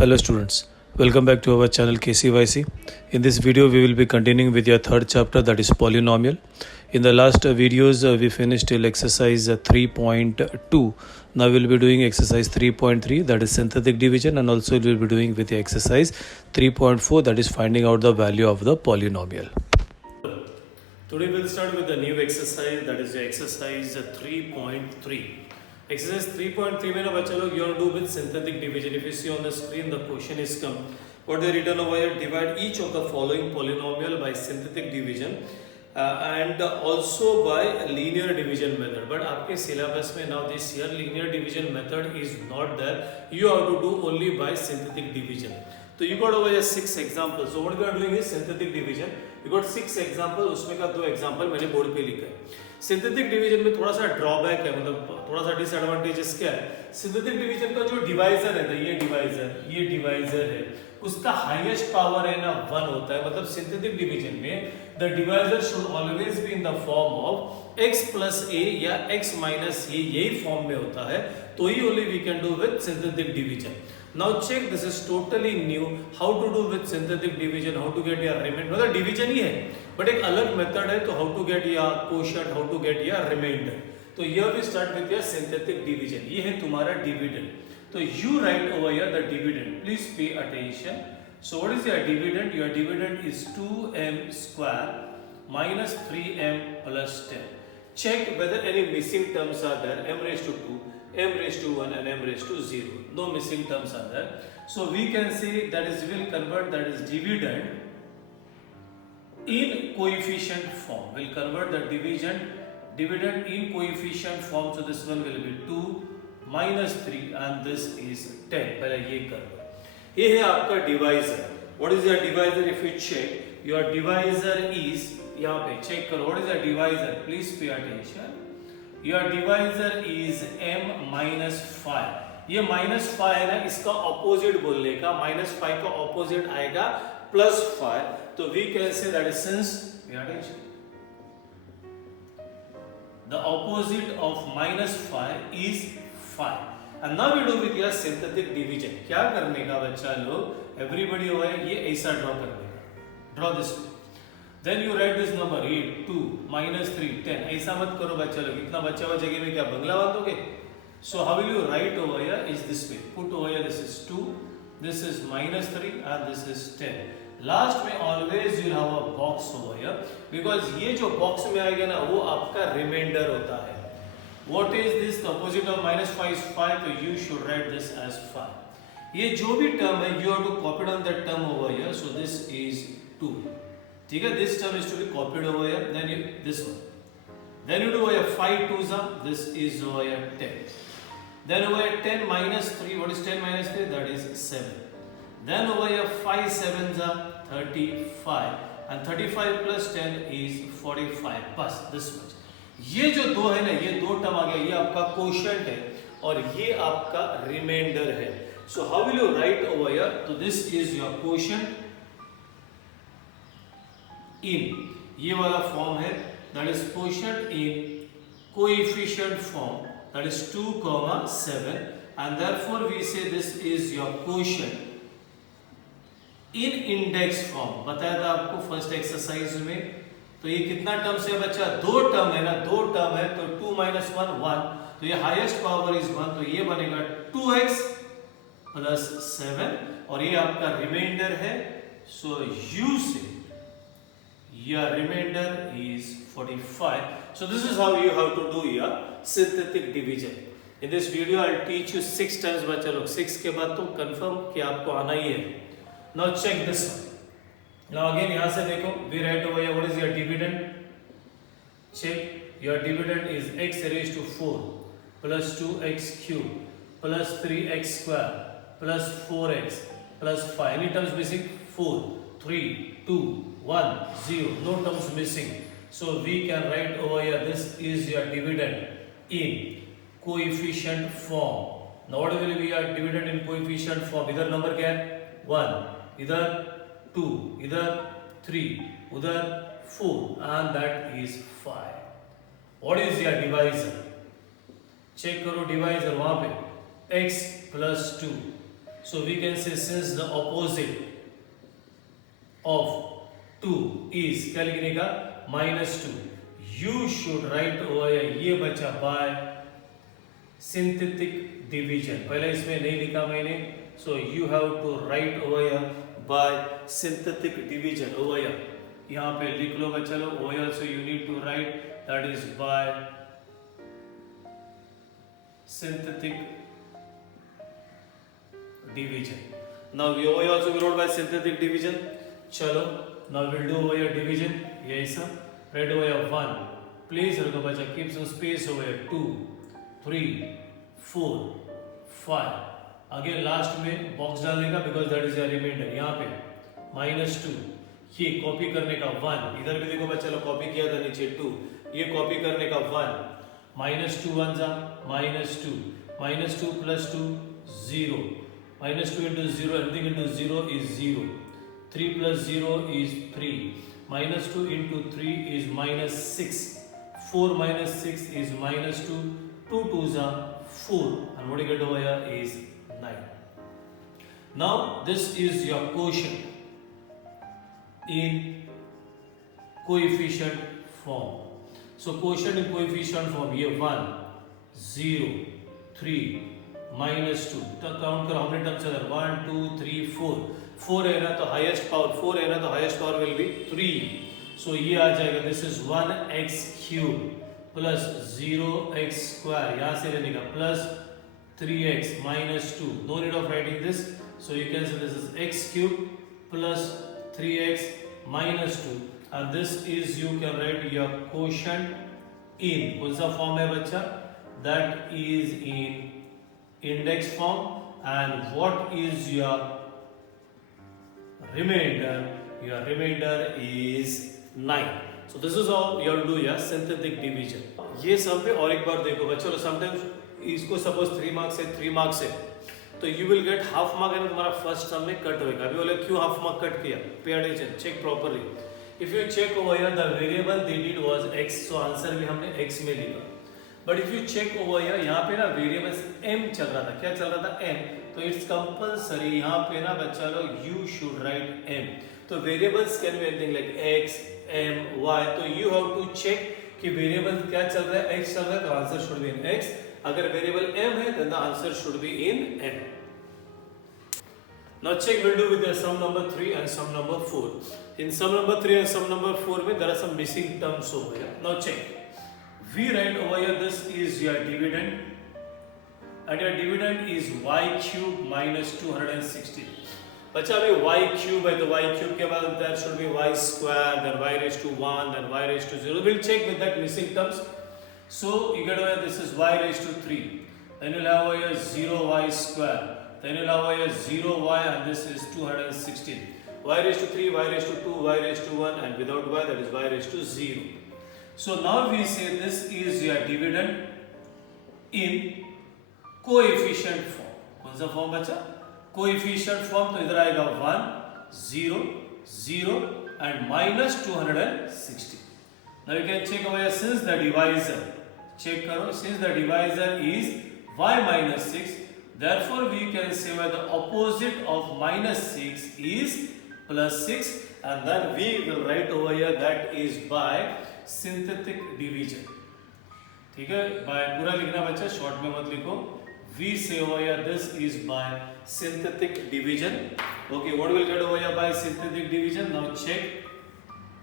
Hello students, welcome back to our channel KCYC. In this video we will be continuing with your third chapter, that is polynomial. In the last videos we finished till exercise 3.2. Now we will be doing exercise 3.3, that is synthetic division, and also we will be doing with the exercise 3.4, that is finding out the value of the polynomial. Today we will start with the new exercise, that is the exercise 3.3. Exercise 3.3 में ना बच्चा लोग you want to do with synthetic division. If you see on the screen, the question is come. What they written over here: divide each of the following polynomial by synthetic division and also by linear division method. But आपके syllabus में now this year linear division method is not there. You have to do only by synthetic division. So you got over here 6 examples. So what we are doing is synthetic division. You got 6 examples. उसमें का 2 example मैंने board पे लिखा है. Synthetic division में थोड़ा सा drawback है, मतलब थोड़ा सा डिसएडवांटेजेस क्या है. सिंथेटिक डिवीजन का जो डिवाइजर है, ये डिवाइजर है, उसका हाईएस्ट पावर है ना 1 होता है. मतलब सिंथेटिक डिवीजन में the divisor should always be in the form of x plus a या x माइनस a, यही फॉर्म में होता है. तो ही only we can do with synthetic division. Now check, this is totally new. How to do with synthetic division? How to get your remainder? मतलब division ही है, but एक अलग मेथड है. तो how to get your quotient, how to get your remainder. तो here we start with your synthetic division. ये है तुम्हारा dividend. तो you write over here the dividend. Please pay attention. So what is your dividend? Your dividend is 2m square minus 3m plus 10. Check whether any missing terms are there. M raised to 2. M raised to 1 and M raised to 0. No missing terms are there. So we can say that is, we will convert that is dividend in coefficient form. We'll convert the dividend in coefficient form. So this one will be 2 minus 3 and this is 10. पहले ये करो. ये है आपका divisor. What is your divisor? If you check, your divisor is, यहाँ पे check करो. What is your divisor? Please pay attention. Your divisor is m minus 5. ये minus 5 है ना, इसका opposite बोलने का, minus 5 का opposite आएगा plus 5. तो we can say that is, since the opposite of minus 5 is 5. And now we do with your synthetic division. क्या करने का बच्चा लोग, everybody हो है, ये ऐसा draw करने का. Draw this way. Then you write this number 8, 2, minus 3, 10. ऐसा मत करो बच्चा लोग, इतना बच्चा हुआ जगह में क्या बंगला बांधोगे? So how will you write over here is this way. Put over here, this is 2, this is minus 3 and this is 10. Last में always you have a box over here, because ये जो box में आएगा ना वो आपका remainder होता है. What is this? The opposite of minus 5 is 5, so you should write this as 5. ये जो भी term है, you have to copy down that term over here. So this is 2. ठीक है, this term is to be copied over here. Then you this one. Then you do over here 5 2s are. This is over here 10. Then over here 10 minus 3. What is 10 minus 3? That is 7. Then over here 5 7s are 35. And 35 plus 10 is 45. बस this much. ये जो दो है ना, ये दो term आ गया, ये आपका quotient है और ये आपका remainder है. So how will you write over here? So this is your quotient in ये वाला फॉर्म है, that is quotient in coefficient form, that is 2, 7, and therefore we say this is your quotient in index form. बताया था आपको first exercise में. तो ये कितना टर्म्स है बच्चा? दो टर्म है ना, दो टर्म है, तो 2 minus 1 1, तो ये हाईएस्ट पावर इज 1, तो ये बनेगा 2x plus 7 और ये आपका रिमाइंडर है. सो यू से your remainder is 45. So this is how you have to do your synthetic division. In this video I'll teach you 6 times बच्चा लोग. 6 के बाद तो confirm कि आपको आना ही है. Now check this one. Now again यहाँ से देखो, we write over here what is your dividend. Check, your dividend is x raised to 4 plus 2x cube plus 3x square plus 4x plus 5. Any terms missing? 4, 3, 2, 1, 0. No terms missing. So we can write over here, this is your dividend in coefficient form. Now what will be your dividend in coefficient form? इधर number क्या है? 1, इधर 2, इधर 3, उधर 4, and that is 5. What is your divisor? Check करो divisor वहाँ पे. x plus 2 So we can say since the opposite of 2 is क्या लिखने का -2, you should write over here ये बचा by synthetic division. पहले इसमें नहीं लिखा मैंने, so you have to write over here by synthetic division over here. यहाँ पे लिख लो बच्चा लोग, over here also you need to write that is by synthetic division. Now we over here also we wrote by synthetic division. चलो now we'll do over here division. ये ऐसा write over here 1. Please रखो बच्चा, keep some space over here. 2, 3, 4, 5. Again last में box डालने का because that is your reminder. यहाँ पे -2 ये कॉपी करने का 1. इधर भी देखो बच्चा लोग कॉपी किया था नीचे 2. ये कॉपी करने का 1. -2 1 जा -2. -2 plus 2 0. -2 into 0 everything into 0 is 0. 3 plus 0 is 3. -2 into 3 is -6. 4 minus 6 is -2. 2 2s are 4. And what you get over here is 9. Now this is your quotient in coefficient form. So quotient in coefficient form ये 1, 0, 3, -2. तो count करो how many terms are there? 1, 2, 3, 4. 4 है ना तो highest power 4 है ना तो highest power will be 3. So ये आ जाएगा this is 1x cube plus 0x square. यहाँ से लेने का plus 3x minus 2. No need of writing this. So you can say this is x cube plus 3x minus 2. And this is you can write your quotient in कौन सा form है बच्चा? That is in index form. And what is your remainder? Your remainder is 9. So this is how you have to do your synthetic division. ये सब पे और एक बार देखो बच्चों, sometimes इसको सपोज 3 मार्क्स है 3 मार्क्स है तो you will get half mark है ना तुम्हारा फर्स्ट टर्म में कट होएगा. अभी बोले क्यों हाफ मार्क कट किया? Pay attention, check properly. If you check over here the variable they did was x, so answer भी हमने x में लिखा. But if you check over here यहाँ पे ना वेरिएबल m चल रहा था. क्या चल रहा था? m. तो इट्स कंपलसरी यहाँ पे ना बच्चा लोग यू शुड राइट m. तो variables can be anything like x, m, y. तो यू हैव टू चेक कि वेरिएबल क्या चल रहा है? x चल रहा है तो answer should be in x. अगर वेरिएबल m है then the answer should be in m. Now check we'll do with the sum number 3 and sum number 4. In sum number 3 and sum number 4 में there are some missing terms over here. Now check. We write over here this is your dividend and your dividend is y cube minus 216. बच्चा अभी y cube है तो y cube के बाद there should be y square, then y raised to 1, then y raised to 0. We'll check with that missing terms. So you get over here this is y raised to 3. Then you'll have over here 0y square. Then you'll have over here 0y and this is 216. Y raised to 3, y raised to 2, y raised to 1 and without y that is y raised to 0. So now we say this is your dividend in coefficient form. कौन सा form बचा? Coefficient form तो इधर आएगा 1, 0, 0 and minus 260. Now you can check over here since the divisor. Check करो since the divisor is y minus 6. Therefore we can say where the opposite of minus 6 is plus 6 and then we will write over here that is by synthetic division. ठीक है, by पूरा लिखना बच्चा, short में मत लिखो. We say over here this is by synthetic division. Okay, what will get over here by synthetic division? Now check.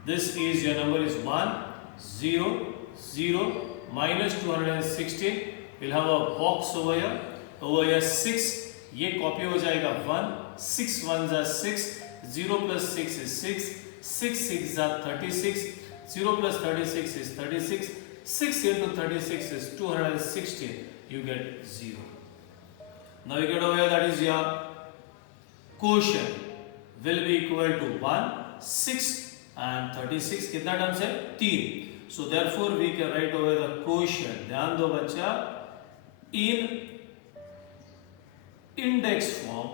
This is your number is 1, 0, 0, minus 216. We'll have a box over here. Over here 6. ये copy हो जाएगा 1. 6 1s are 6. 0 plus 6 is 6. 6 6s are 36. 0 plus 36 is 36. 6 into 36 is 216. You get 0. Now you get over here that is your quotient will be equal to 1, 6 and 36. कितना terms है? 3. So therefore we can write over the quotient. ध्यान दो बच्चा, in index form.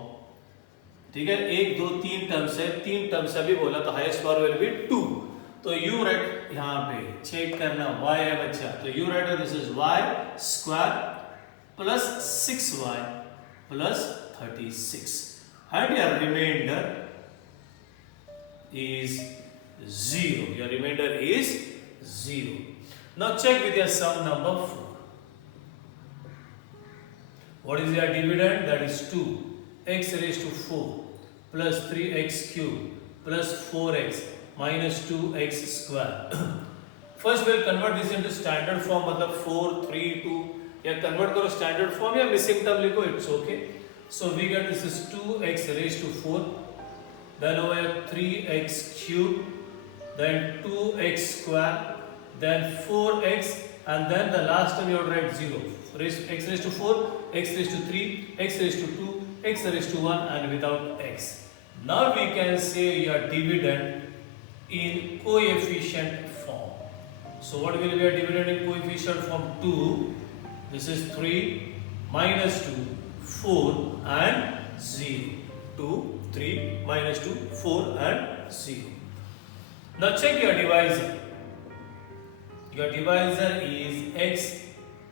ठीक है, 1 2 3 terms है. 3 terms अभी बोला तो हाईएस्ट पावर विल बी 2. तो यू राइट यहाँ पे चेक करना y है बच्चा, तो you right this is y square plus 6y plus 36 and your remainder is 0. Your remainder is 0. Now check with your sum number 4. What is your dividend? That is 2x raised to 4 plus 3x cube plus 4x minus 2x square. First we'll convert this into standard form, मतलब 4, 3, 2 या convert करो standard form या missing term लिखो, it's okay. So we get this is 2x raised to 4, then over here 3x cube, then 2x square, then 4x, and then the last term you have to write 0. X raised to 4, x raised to 3, x raised to 2, x raised to 1 and without x. Now we can say your dividend in coefficient form. So what will be your dividend in coefficient form? 2, this is 3, minus 2, 4 and 0. 2, 3, minus 2, 4 and 0. Now check your divisor. Your divisor is x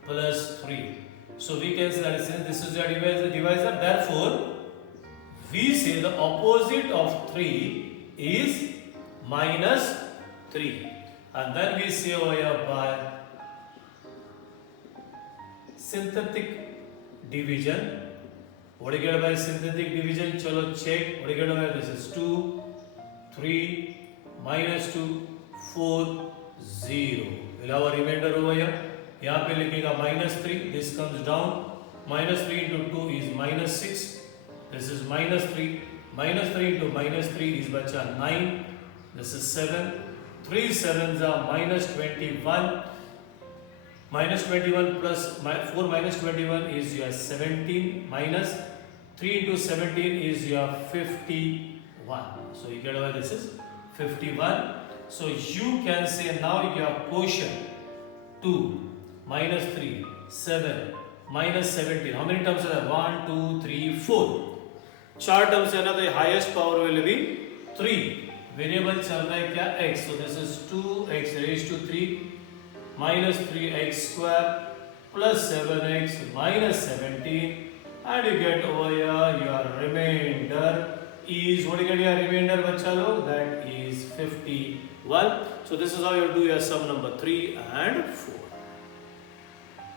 plus 3. So we can say that since this is your divisor, therefore we say the opposite of 3 is minus 3. And then we say over here by synthetic division. What do you get by synthetic division? Chalo check. What do you get by this is 2, 3, minus 2, 4, 0. We'll have a remainder over here. यहाँ पे लिखेगा minus 3, this comes down, minus 3 into 2 is minus 6, this is minus 3 into minus 3 is बचा 9, this is 7, 3 7s are minus 21, minus 21 plus 4 minus 21 is your 17, minus 3 into 17 is your 51, so you get over this is 51, so you can say now your quotient 2 minus 3, 7, minus 17. How many terms are there? 1, 2, 3, 4. 4 terms है ना, तो highest power will be 3. Variable चल रहा है क्या? x. So this is 2x raised to 3 minus 3x square plus 7x minus 17, and you get over here your remainder is, what do you get your remainder बच्चा लोग? That is 51. So this is how you do your sum number 3 and 4.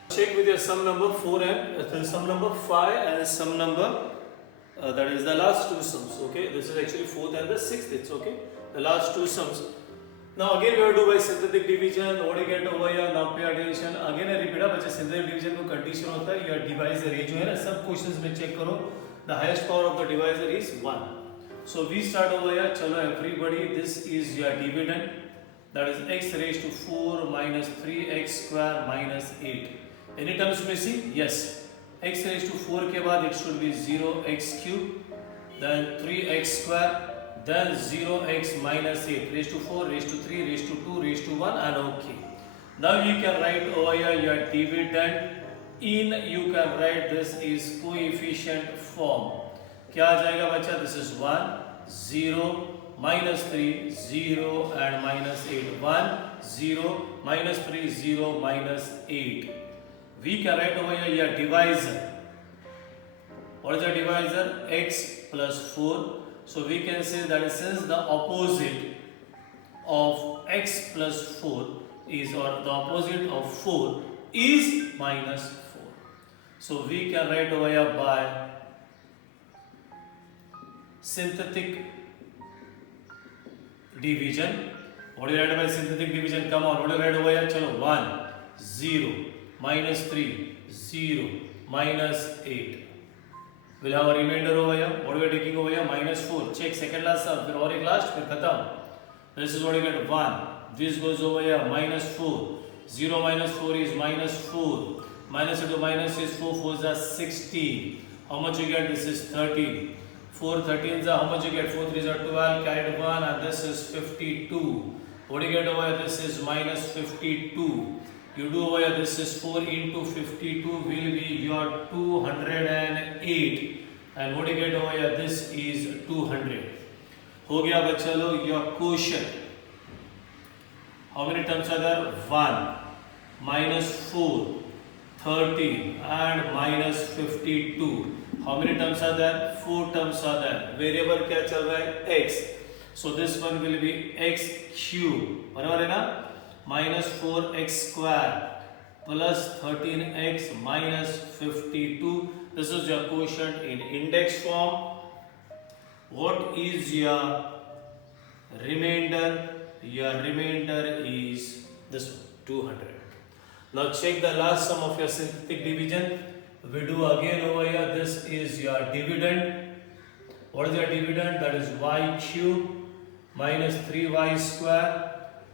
Check with your sum number 4 and sum number 5 and sum number that is the last two sums. Okay, this is actually 4th and the 6th. It's okay. The last two sums. Now again we have to do by synthetic division. What do you get over here? Now pay attention. Again I repeat बच्चे synthetic division को condition होता है your divisor ये जो है ना सब questions में check करो. The highest power of the divisor is 1. So we start over here. चलो everybody, this is your dividend. That is x raised to 4 minus 3x square minus 8. Any terms missing? Yes. X raised to 4 के बाद it should be 0x cube, then 3x square, then 0x minus 8 raised to 4, raised to 3, raised to 2, raised to 1 and okay. Now you can write over here your dividend in, you can write this is coefficient form. क्या आ जाएगा बच्चा? This is 1, 0, minus 3, 0 and minus 8. 1, 0, minus 3, 0, minus 8. We can write over here your divisor. What is the divisor? X plus 4. So we can say that since the opposite of x plus 4 is, or the opposite of 4 is minus 4. So we can write over here by synthetic division. What do you write by synthetic division? Come on, what do you write over here? Chalo, 1, 0, minus 3, 0, minus 8. We'll have a remainder over here. What are we taking over here? Minus 4. Check second last sum. Then और एक last, फिर खत्म. This is what you get 1. This goes over here. Minus 4. 0 minus 4 is minus 4. Minus into minus is 4. 4 is 16. How much you get? This is 13. 4 13s are how much you get? 4 3s are 12. Carried 1 and this is 52. What do you get over here? This is minus 52. You do over here, this is 4 into 52 will be your 208. And what do you get over here? This is 200. हो गया बच्चा लोग your quotient. How many terms are there? 1, minus 4, 13 and minus 52. How many terms are there? 4 terms are there. Variable क्या चल रहा है? X. So this one will be x cube. बराबर है ना? Minus 4x square plus 13x minus 52. This is your quotient in index form. What is your remainder? Your remainder is this one, 200. Now check the last sum of your synthetic division. We do again over here. This is your dividend. What is your dividend? That is y cube minus 3y square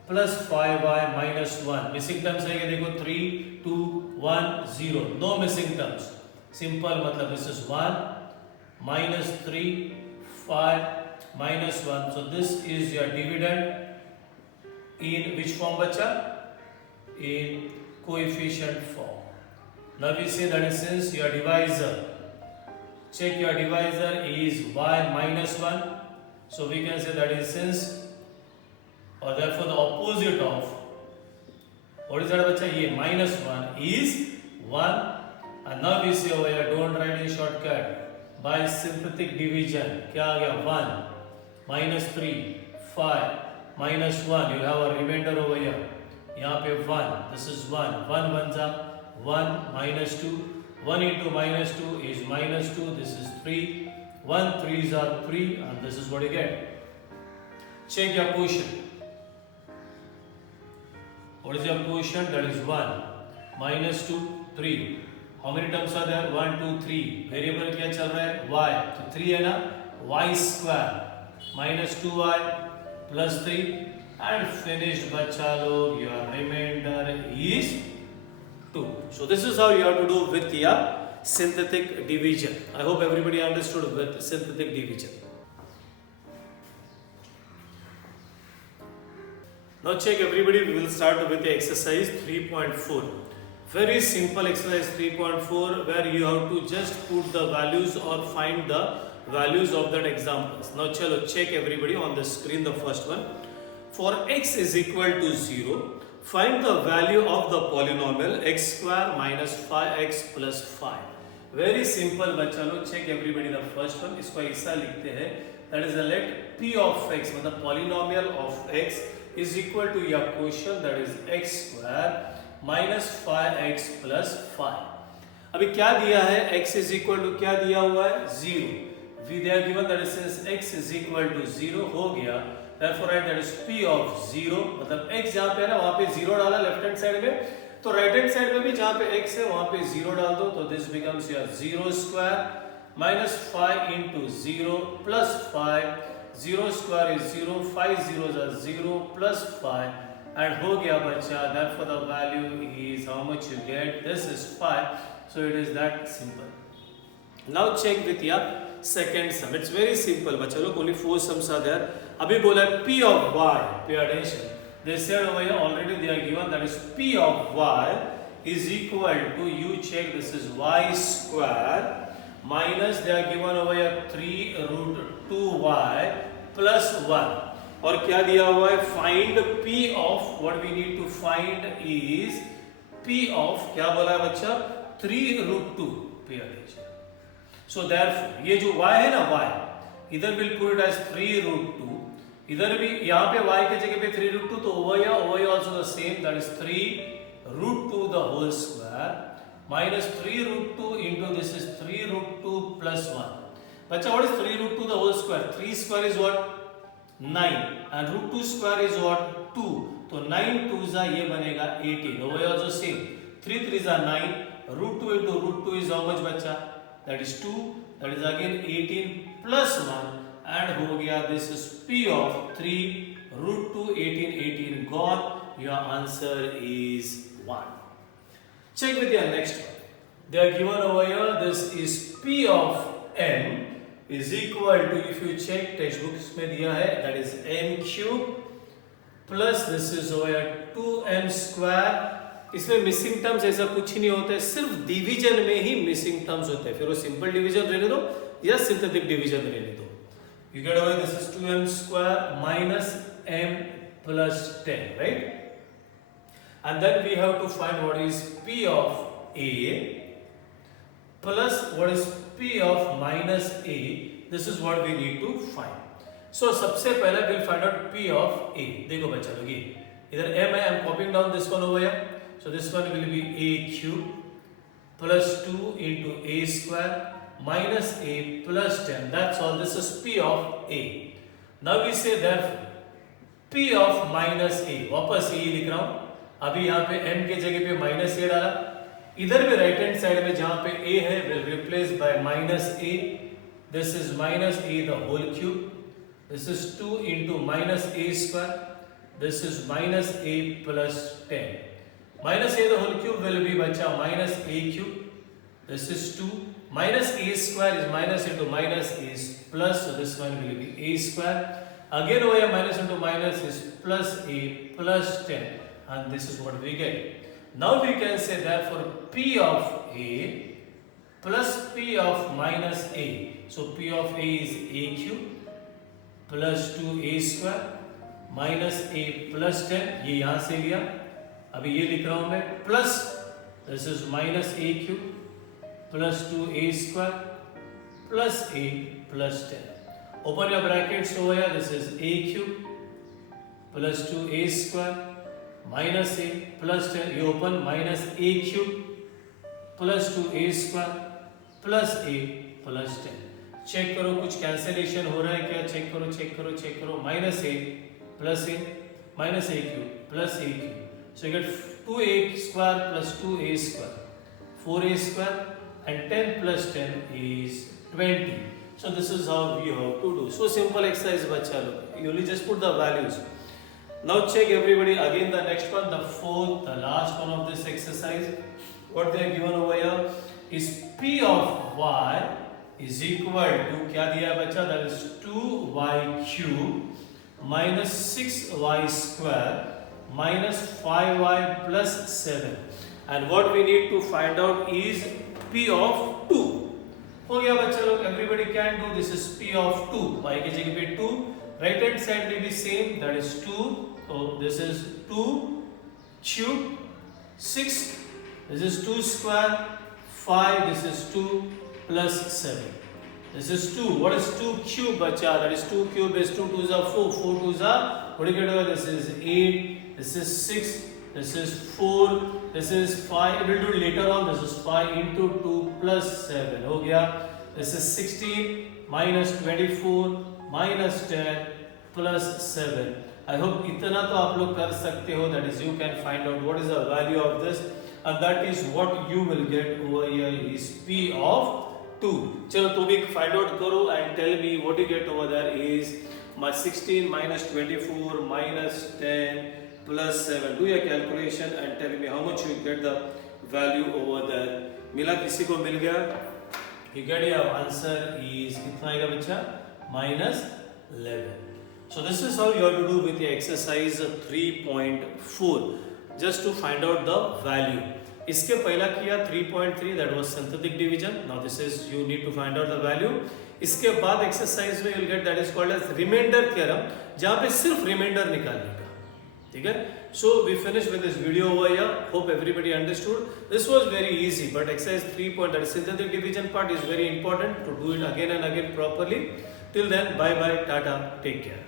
plus 5y minus 1. Missing terms है क्या देखो 3, 2, 1, 0. No missing terms. Simple मतलब this is 1 minus 3, 5 minus 1. So this is your dividend in which form बच्चा? In coefficient form. Now we say that is since your divisor, check your divisor is y minus 1. So we can say that is since or therefore the opposite of what is that बच्चा? ये minus 1 is 1. And now we say over here don't write in shortcut by synthetic division. क्या आ गया? 1 minus 3 5 minus 1. You have a remainder over here. यहाँ पे 1. This is 1. 1 1 जा 1 minus 2. 1 into minus 2 is minus 2. This is 3. 1 3s are 3 and this is what you get. Check your quotient. What is your quotient? That is 1 minus 2 3. How many terms are there? 1 2 3. Variable क्या चल रहा है? Y. तो 3 है ना? Y square minus 2y plus 3 and finished बच्चा लोग. Your remainder is 2. So this is how you have to do with your synthetic division. I hope everybody understood with synthetic division. Now check everybody, we will start with the exercise 3.4. Very simple exercise 3.4 where you have to just put the values or find the values of that examples. Now chalo check everybody on the screen the first one. For x is equal to 0, find the value of the polynomial x square minus 5x plus 5. Very simple बच्चा लोग. Check everybody the first one. इसको ऐसा लिखते हैं. That is let p of x मतलब polynomial of x is equal to your quotient that is x square minus 5x plus 5. अभी क्या दिया है? x is equal to क्या दिया हुआ है? 0. We they are given that is since x is equal to 0 हो गया. Therefore write that is p of 0 मतलब x जहाँ पे है ना वहाँ पे 0 डाला लेफ्ट हैंड साइड में, तो राइट हैंड साइड में भी जहाँ पे x है वहाँ पे 0 डाल दो. तो this becomes your 0 square minus 5 into 0 plus 5. 0 square is 0, 5 zeros are 0 plus 5 and हो गया बच्चा. Therefore the value is how much you get? This is 5. So it is that simple. Now check with your second sum. It's very simple बच्चा लोग. Only 4 sums are there. अभी बोला p of y. Pay attention. They said over here already they are given that is p of y is equal to, you check, this is y square minus they are given over here 3 root 2y plus 1. और क्या दिया हुआ है? Find p of, what we need to find is p of क्या बोला है बच्चा? 3 root 2. Pay attention. So therefore ये जो y है ना y, इधर will put it as 3 root 2. इधर भी यहाँ पे y के जगह पे 3 root 2, तो over here also the same, that is 3 root 2 the whole square minus 3 root 2 into this is 3 root 2 plus 1. बच्चा what is 3 root 2 the whole square? 3 square is what? 9 and root 2 square is what? 2. तो 9 2s are ये बनेगा 18. Over here also same. 3 3s are 9. Root 2 into root 2 is how much बच्चा? That is 2. That is again 18 plus 1. And हो गया this is p of 3 root 2 18 18 gone. Your answer is 1. Check with your next one. They are given over here. This is p of m is equal to, if you check textbooks में दिया है, that is m cube plus this is over here 2m square. इसमें missing terms ऐसा कुछ ही नहीं होता है, सिर्फ डिवीजन में ही मिसिंग टर्म्स होते हैं. फिर वो सिंपल डिवीजन रहने दो या सिंथेटिक डिवीजन रहने दो. You get away, this is 2m square minus m plus 10, right? And then we have to find what is p of A plus what is P of minus A. This is what we need to find. So सबसे पहले we'll find out P of A. देखो बच्चा लोग ये इधर M है, I'm copying down this one over here. So this one will be A cube plus 2 into A square minus A plus 10. That's all. This is P of A. Now we say therefore P of minus A. वापस ये लिख रहा हूँ. अभी यहाँ पे M के जगह पे minus A डाला. इधर भी राइट हैंड साइड में जहाँ पे A है will replace by minus A. This is minus A the whole cube. This is 2 into minus A square. This is minus A plus 10. Minus A the whole cube will be bacha minus A cube. This is 2. Minus A square is minus into minus is plus. So this one will be A square. Again over here minus into minus is plus A plus 10. And this is what we get. Now we can say therefore P of A plus P of minus A. So P of A is A cube plus 2A square minus A plus 10. ये यहाँ से लिया. अभी ये लिख रहा हूँ मैं plus this is minus A cube plus 2A square plus A plus 10. Open your brackets over here. This is A cube plus 2A square minus A plus 10. You open minus A cube plus 2A square plus A plus 10. Check करो कुछ cancellation हो रहा है क्या. Check करो check करो check करो. Minus A plus A minus A cube plus A cube. So you get 2a square plus 2a square, 4a square and 10 plus 10 is 20. So this is how we have to do. So simple exercise bacha log. You only just put the values. Now check everybody again the next one, the fourth, the last one of this exercise. What they are given over here is P of y is equal to क्या दिया है बच्चा. That is 2y cube minus 6y square minus 5y plus 7. And what we need to find out is P of 2. हो गया बच्चा लोग. Everybody can do. This is P of 2. Y की जगह पे 2. Right hand side will be same. That is 2. So this is 2 cube 6. This is 2 square 5. This is 2 plus 7. This is 2. What is 2 cube bacha? That is 2 cube is 2 2s are 4. 4 2s are, what do you get over? This is 8. This is 6. This is 4. This is 5. We will do it later on. This is 5 into 2 plus 7. हो गया. This is 16 minus 24 minus 10 plus 7. I hope इतना तो आप लोग कर सकते हो. That is you can find out what is the value of this. And that is what you will get over here is P of 2. चलो तुम भी find out करो and tell me what you get over there is my 16 minus 24 minus 10 plus 7. Do your calculation and tell me how much you get the value over there. मिला किसी को मिल गया? You get your answer is कितना आएगा बच्चा? minus 11. So this is how you have to do with your exercise 3.4 just to find out the value. इसके पहला किया 3.3 that was synthetic division. Now this is you need to find out the value. इसके बाद exercise में you will get that is called as remainder theorem जहाँ पे सिर्फ remainder निकालने का. ठीक है. So we finished with this video over here. Hope everybody understood. This was very easy, but exercise 3. That is synthetic division part is very important to do it again and again properly. Till then, bye bye, tata, take care.